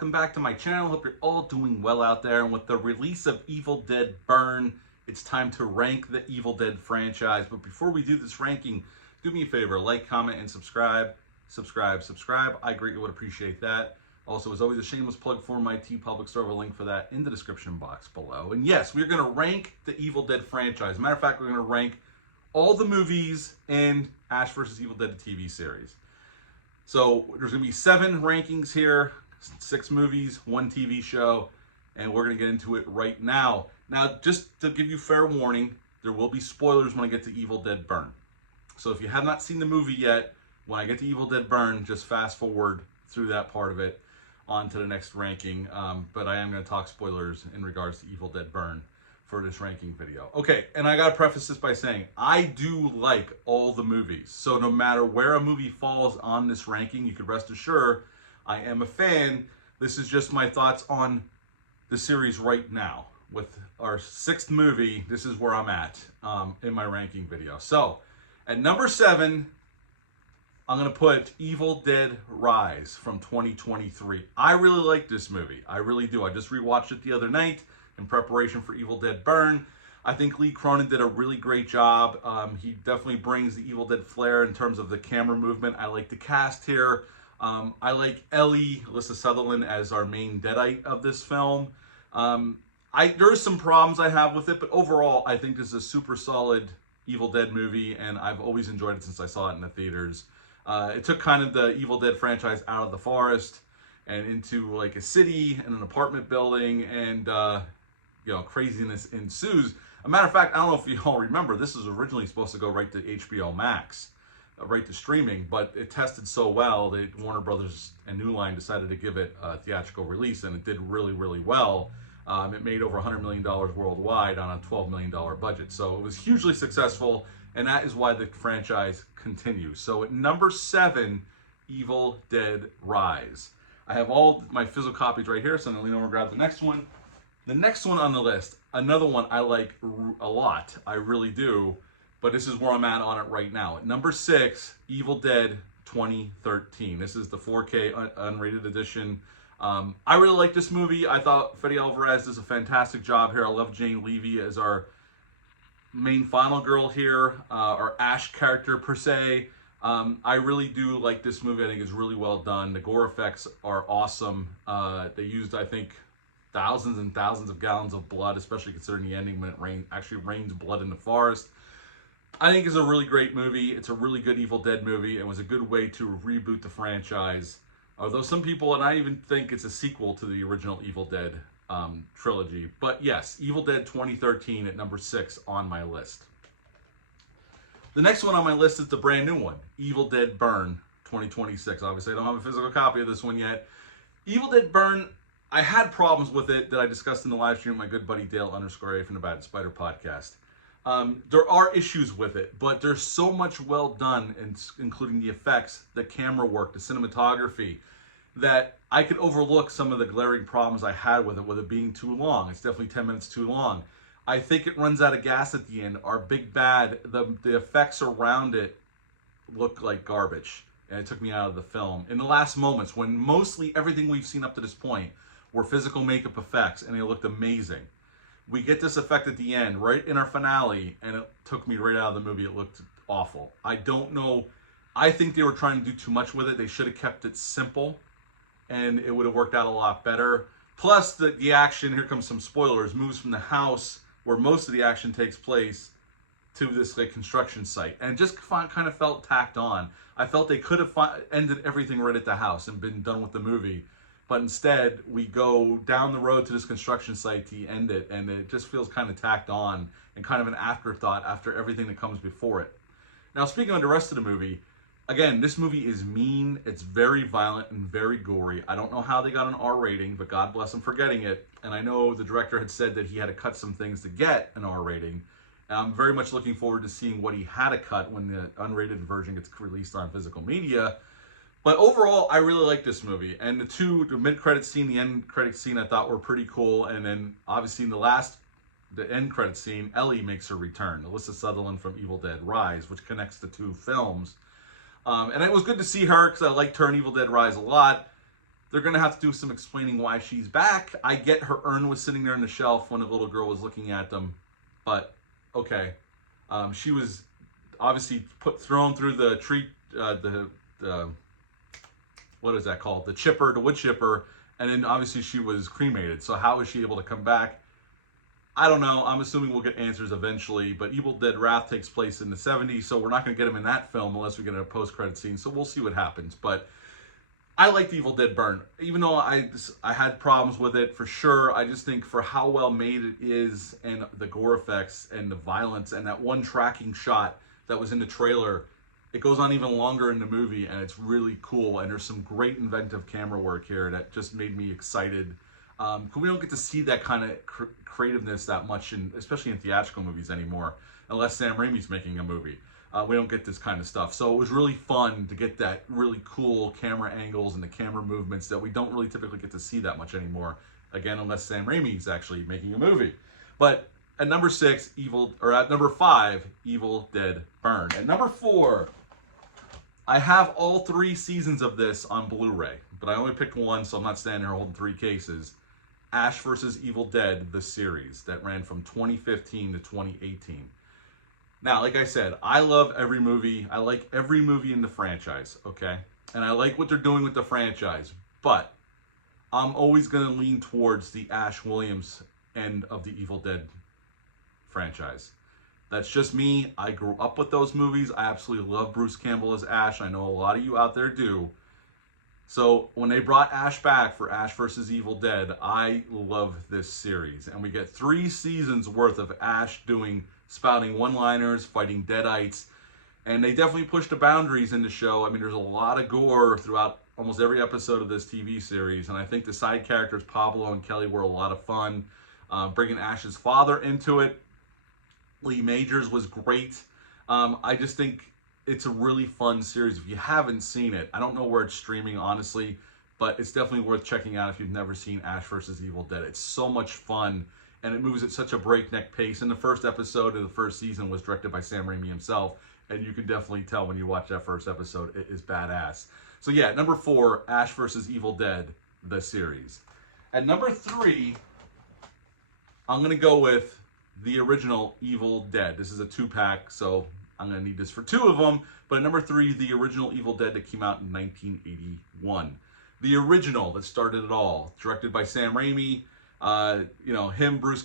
welcome back to my channel. Hope you're all doing well out there. And with the release of Evil Dead Burn, it's time to rank the Evil Dead franchise. But before we do this ranking, do me a favor, like, comment, and subscribe. Subscribe. I greatly would appreciate that. Also, as always, a shameless plug for my TeePublic Store. A link for that in the description box below. And yes, we're going to rank the Evil Dead franchise. As a matter of fact, we're going to rank all the movies and Ash vs. Evil Dead, the TV series. So there's going to be 7 rankings here, 6 movies, 1 TV show, and we're going to get into it right now. Now, just to give you fair warning, there will be spoilers when I get to Evil Dead Burn. So if you have not seen the movie yet, when I get to Evil Dead Burn, just fast forward through that part of it on to the next ranking. But I am going to talk spoilers in regards to Evil Dead Burn for this ranking video. Okay, and I gotta preface this by saying I do like all the movies. So no matter where a movie falls on this ranking, you can rest assured I am a fan. This is just my thoughts on the series right now. With our 6th movie, this is where I'm at in my ranking video. So at number 7, I'm gonna put Evil Dead Rise from 2023. I really like this movie. I really do. I just rewatched it the other night in preparation for Evil Dead Burn. I think Lee Cronin did a really great job. He definitely brings the Evil Dead flair in terms of the camera movement. I like the cast here. I like Ellie, Alyssa Sutherland, as our main Deadite of this film. There's some problems I have with it, but overall, I think this is a super solid Evil Dead movie, and I've always enjoyed it since I saw it in the theaters. It took kind of the Evil Dead franchise out of the forest and into like a city and an apartment building, and craziness ensues. A matter of fact, I don't know if you all remember, this was originally supposed to go right to HBO Max, right to streaming, but it tested so well that Warner Brothers and New Line decided to give it a theatrical release, and it did really, really well. It made over $100 million worldwide on a $12 million budget, so it was hugely successful, and that is why the franchise continues. So at number 7, Evil Dead Rise. I have all my physical copies right here, so I'm going to lean over and grab the next one. The next one on the list, another one I like a lot, I really do, but this is where I'm at on it right now. At number 6, Evil Dead 2013. This is the 4K unrated edition. I really like this movie. I thought Fede Alvarez does a fantastic job here. I love Jane Levy as our main final girl here, our Ash character per se. I really do like this movie. I think it's really well done. The gore effects are awesome. They used, I think, thousands and thousands of gallons of blood, especially considering the ending when it actually rains blood in the forest. I think it's a really great movie. It's a really good Evil Dead movie. It was a good way to reboot the franchise. Although some people, and I even think it's a sequel to the original Evil Dead trilogy. But yes, Evil Dead 2013 at number 6 on my list. The next one on my list is the brand new one, Evil Dead Burn 2026. Obviously, I don't have a physical copy of this one yet. Evil Dead Burn, I had problems with it that I discussed in the live stream with my good buddy Dale_A from the Bad Spider podcast. There are issues with it, but there's so much well done, including the effects, the camera work, the cinematography, that I could overlook some of the glaring problems I had with it being too long. It's definitely 10 minutes too long. I think it runs out of gas at the end. Our big bad, the effects around it look like garbage, and it took me out of the film. In the last moments, when mostly everything we've seen up to this point were physical makeup effects, and they looked amazing. We get this effect at the end, right in our finale, and it took me right out of the movie. It looked awful. I don't know. I think they were trying to do too much with it. They should have kept it simple, and it would have worked out a lot better. Plus, the action, here comes some spoilers, moves from the house where most of the action takes place to this construction site, and it just kind of felt tacked on. I felt they could have ended everything right at the house and been done with the movie. But instead, we go down the road to this construction site to end it, and it just feels kind of tacked on and kind of an afterthought after everything that comes before it. Now, speaking of the rest of the movie, again, this movie is mean, it's very violent and very gory. I don't know how they got an R rating, but God bless them for getting it. And I know the director had said that he had to cut some things to get an R rating. And I'm very much looking forward to seeing what he had to cut when the unrated version gets released on physical media. But overall, I really like this movie. And the mid-credit scene, the end credit scene, I thought were pretty cool. And then, obviously, in the end credit scene, Ellie makes her return. Alyssa Sutherland from Evil Dead Rise, which connects the 2 films. And it was good to see her, because I liked her in Evil Dead Rise a lot. They're going to have to do some explaining why she's back. I get her urn was sitting there on the shelf when the little girl was looking at them, but okay. She was obviously thrown through the tree, the what is that called? The chipper, the wood chipper, and then obviously she was cremated. So how is she able to come back? I don't know. I'm assuming we'll get answers eventually, but Evil Dead Wrath takes place in the 70s, so we're not going to get him in that film unless we get a post-credit scene, so we'll see what happens. But I liked Evil Dead Burn. Even though I had problems with it, for sure, I just think for how well made it is, and the gore effects, and the violence, and that one tracking shot that was in the trailer, it goes on even longer in the movie, and it's really cool, and there's some great inventive camera work here that just made me excited. We don't get to see that kind of creativeness that much, especially in theatrical movies anymore, unless Sam Raimi's making a movie. We don't get this kind of stuff. So it was really fun to get that really cool camera angles and the camera movements that we don't really typically get to see that much anymore. Again, unless Sam Raimi's actually making a movie. But at number 6, at number 5, Evil Dead Burn. At number 4, I have all 3 seasons of this on Blu-ray, but I only picked one, so I'm not standing here holding 3 cases. Ash vs. Evil Dead, the series that ran from 2015 to 2018. Now, like I said, I love every movie. I like every movie in the franchise, okay? And I like what they're doing with the franchise, but I'm always going to lean towards the Ash Williams end of the Evil Dead franchise. That's just me. I grew up with those movies. I absolutely love Bruce Campbell as Ash. I know a lot of you out there do. So when they brought Ash back for Ash vs. Evil Dead, I love this series. And we get 3 seasons worth of Ash spouting one-liners, fighting deadites. And they definitely pushed the boundaries in the show. I mean, there's a lot of gore throughout almost every episode of this TV series. And I think the side characters, Pablo and Kelly, were a lot of fun. Bringing Ash's father into it. Lee Majors was great. I just think it's a really fun series. If you haven't seen it, I don't know where it's streaming, honestly, but it's definitely worth checking out if you've never seen Ash vs. Evil Dead. It's so much fun, and it moves at such a breakneck pace. And the first episode of the first season was directed by Sam Raimi himself, and you can definitely tell when you watch that first episode, it is badass. So yeah, number 4, Ash vs. Evil Dead, the series. At number 3, I'm going to go with the original Evil Dead. This is a 2-pack, so I'm going to need this for 2 of them. But at number 3, the original Evil Dead that came out in 1981. The original that started it all. Directed by Sam Raimi. Him, Bruce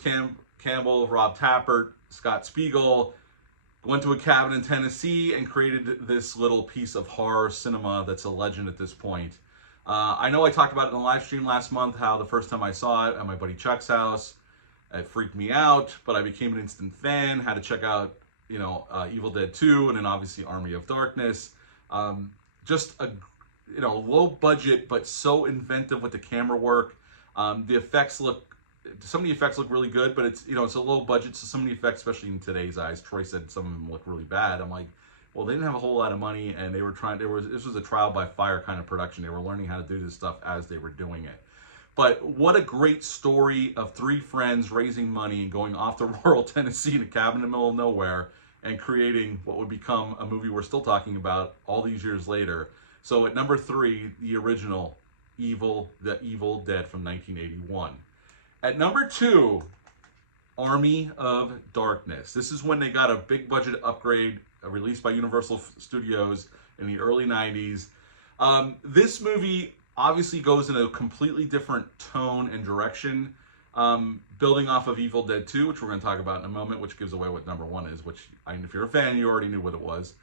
Campbell, Rob Tapert, Scott Spiegel. Went to a cabin in Tennessee and created this little piece of horror cinema that's a legend at this point. I know I talked about it in the live stream last month, how the first time I saw it at my buddy Chuck's house, it freaked me out, but I became an instant fan. Had to check out, Evil Dead 2, and then obviously Army of Darkness. Just a, low budget, but so inventive with the camera work. Some of the effects look really good, but it's a low budget, so some of the effects, especially in today's eyes, Troy said some of them look really bad. I'm like, well, they didn't have a whole lot of money, and this was a trial by fire kind of production. They were learning how to do this stuff as they were doing it. But what a great story of 3 friends raising money and going off to rural Tennessee in a cabin in the middle of nowhere and creating what would become a movie we're still talking about all these years later. So at number 3, the original Evil Dead from 1981. At number 2, Army of Darkness. This is when they got a big budget upgrade released by Universal Studios in the early 90s. This movie obviously goes in a completely different tone and direction, building off of Evil Dead 2, which we're going to talk about in a moment, which gives away what number 1 is, which, if you're a fan, you already knew what it was.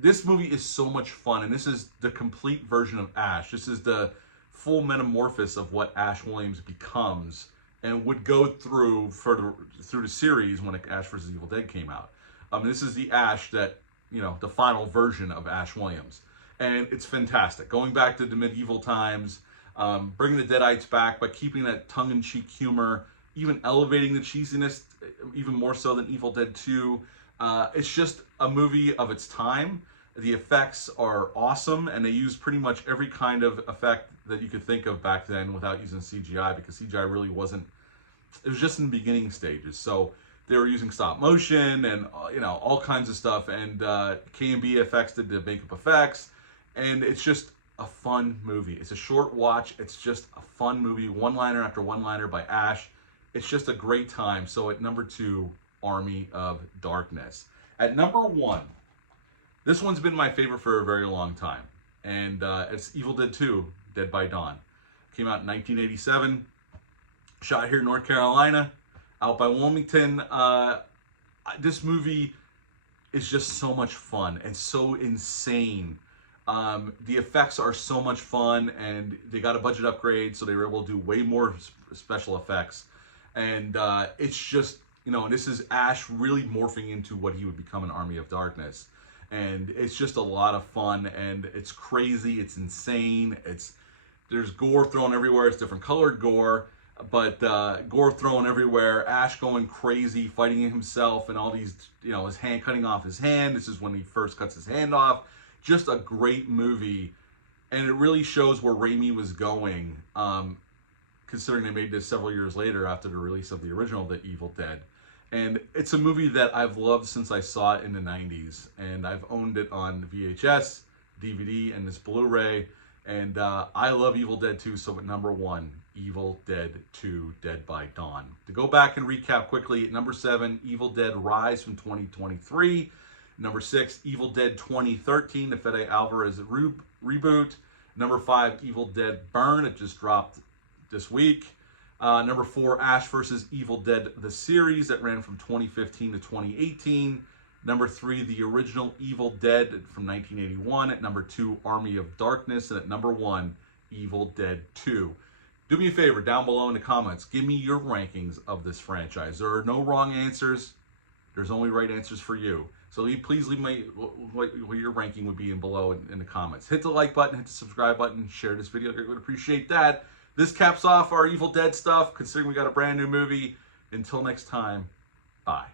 This movie is so much fun, and this is the complete version of Ash. This is the full metamorphosis of what Ash Williams becomes and would go through through the series when Ash vs. Evil Dead came out. This is the Ash that, the final version of Ash Williams. And it's fantastic. Going back to the medieval times, bringing the Deadites back, but keeping that tongue-in-cheek humor, even elevating the cheesiness, even more so than Evil Dead 2. It's just a movie of its time. The effects are awesome, and they use pretty much every kind of effect that you could think of back then without using CGI, because CGI really wasn't, it was just in the beginning stages. So they were using stop motion and, all kinds of stuff, and K&B effects did the makeup effects. And it's just a fun movie. It's a short watch. It's just a fun movie, one-liner after one-liner by Ash. It's just a great time. So at number 2, Army of Darkness. At number 1, this one's been my favorite for a very long time, and it's Evil Dead 2, Dead by Dawn. Came out in 1987, shot here in North Carolina, out by Wilmington. This movie is just so much fun and so insane. The effects are so much fun, and they got a budget upgrade, so they were able to do way more special effects. And it's just, you know, this is Ash really morphing into what he would become in Army of Darkness. And it's just a lot of fun, and it's crazy, it's insane, there's gore thrown everywhere, it's different colored gore, but gore thrown everywhere, Ash going crazy, fighting himself, and all these, you know, his hand, cutting off his hand. This is when he first cuts his hand off. Just a great movie, and it really shows where Raimi was going, considering they made this several years later after the release of the original The Evil Dead. And it's a movie that I've loved since I saw it in the 90s, and I've owned it on VHS, DVD, and this Blu-ray, and I love Evil Dead 2, so at number 1, Evil Dead 2, Dead by Dawn. To go back and recap quickly, at number 7, Evil Dead Rise from 2023, number 6, Evil Dead 2013, the Fede Alvarez reboot, number 5, Evil Dead Burn, it just dropped this week. Number 4, Ash vs. Evil Dead, the series that ran from 2015 to 2018. Number 3, the original Evil Dead from 1981. At number 2, Army of Darkness. And at number 1, Evil Dead 2. Do me a favor, down below in the comments, give me your rankings of this franchise. There are no wrong answers. There's only right answers for you. So please leave what your ranking would be below in the comments. Hit the like button, hit the subscribe button, share this video. I would appreciate that. This caps off our Evil Dead stuff, considering we got a brand new movie. Until next time, bye.